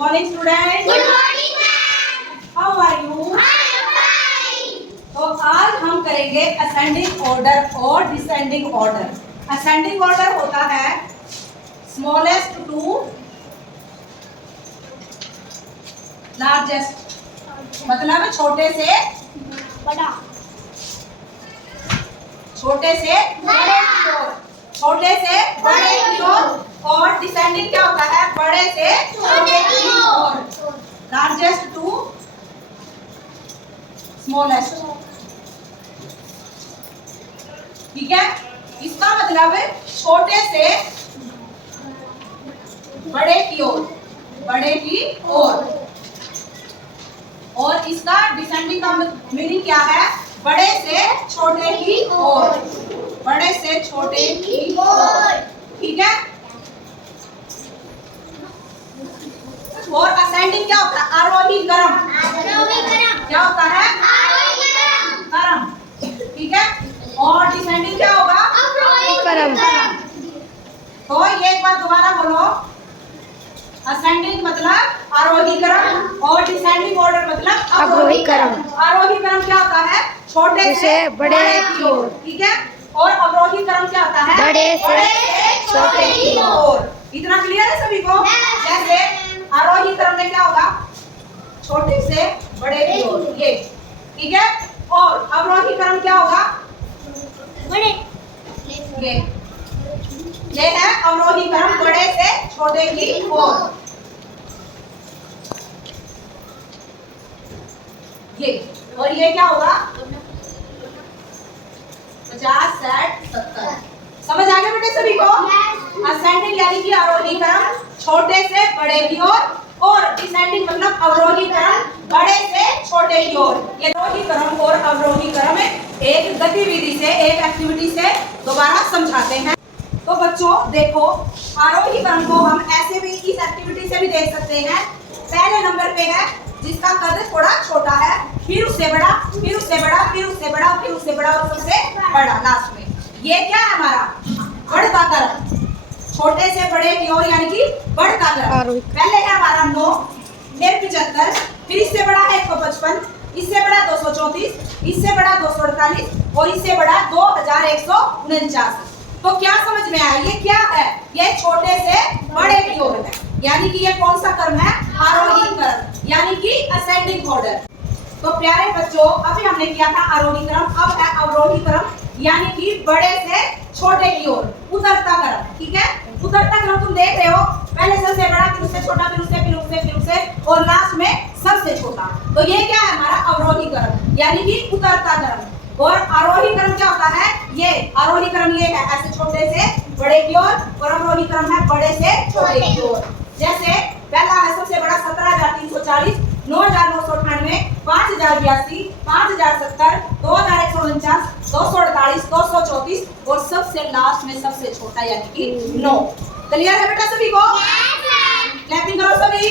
morning students. Good morning ma'am. How are you? I am fine. तो आज हम करेंगे असेंडिंग ऑर्डर और डिसेंडिंग ऑर्डर। असेंडिंग ऑर्डर होता है स्मॉलेस्ट टू लार्जेस्ट, मतलब छोटे से बड़ा, छोटे से बड़े की ओर, छोटे से बड़े की ओर। और डिसेंडिंग क्या होता है? बड़े से छोटे की ओर, लार्जेस्ट टू स्मॉलेस्ट। ठीक है, इसका मतलब छोटे से बड़े की ओर, बड़े की ओर। और इसका डिसेंडिंग का मीनिंग क्या है? बड़े से छोटे की ओर, बड़े से छोटे की ओर। ठीक है। और असेंडिंग क्या होता है? आरोही क्रम। क्या होता है? क्रम। ठीक है। और डिसेंडिंग क्या होगा? क्रम। तो ये एक बार दोबारा बोलो। असेंडिंग मतलब आरोही क्रम और डिसेंडिंग ऑर्डर मतलब अवरोही क्रम। आरोही क्रम क्या होता है? छोटे से बड़े की ओर। ठीक है। और अवरोही क्रम क्या होता है? बड़े से छोटे की ओर। इतना क्लियर है सभी को? जैसे आरोही क्रम में क्या होगा? छोटे से बड़े की ओर, ये। ठीक है। और अवरोही क्रम क्या होगा? बड़े, ये है अवरोही क्रम, बड़े से छोटे की ओर। ये और ये क्या होगा? 50, 60, 70। समझ आ गया बेटे सभी को? असेंडिंग यानी कि आरोही क्रम छोटे से बड़े की ओर, और डिसेंडिंग मतलब अवरोही क्रम बड़े से छोटे की ओर। ये आरोही क्रम और अवरोही क्रम एक गतिविधि से, एक एक्टिविटी से दोबारा समझाते हैं। तो बच्चों देखो, आरोही क्रम को हम ऐसे भी इस एक्टिविटी से भी देख सकते हैं। पहले नंबर पे है जिसका कद थोड़ा छोटा है, फिर उससे बड़ा, फिर उससे बड़ा, फिर उससे बड़ा, फिर उससे बड़ा और सबसे बड़ा लास्ट में। ये क्या है हमारा? बढ़ता क्रम, छोटे से बड़े की ओर यानी कि बढ़ता क्रम। पहले है हमारा 9, फिर 75, फिर इससे बड़ा है 155, इससे बड़ा 234, इससे बड़ा 248 और इससे बड़ा 2149। तो क्या समझ में आया? ये क्या है? ये छोटे से बड़े की ओर है, यानी कि ये कौन सा क्रम है? आरोही क्रम, यानी कि असेंडिंग ऑर्डर। तो प्यारे बच्चों, अभी हमने किया था आरोही क्रम, अब है अवरोही क्रम, यानी कि बड़े से छोटे की ओर, उतरता क्रम। ठीक है। उतरता क्रम तुम देख रहे हो, पहले सबसे बड़ा, फिर उससे छोटा, फिर उससे, फिर उससे, फिर उससे और लास्ट में सबसे छोटा। तो ये क्या है हमारा? अवरोही क्रम, यानी कि उतरता क्रम। और आरोही क्रम क्या होता है? ये आरोही क्रम ये है ऐसे छोटे से बड़े की ओर, और अवरोही क्रम है बड़े से छोटे की ओर। जैसे पहला है सबसे बड़ा 17,340, 9,998, 5,082, 5,070, 2,149, 248, 234 और सबसे लास्ट में सबसे छोटा यानी कि 9। क्लियर है बेटा सभी को? क्लैपिंग करो सभी।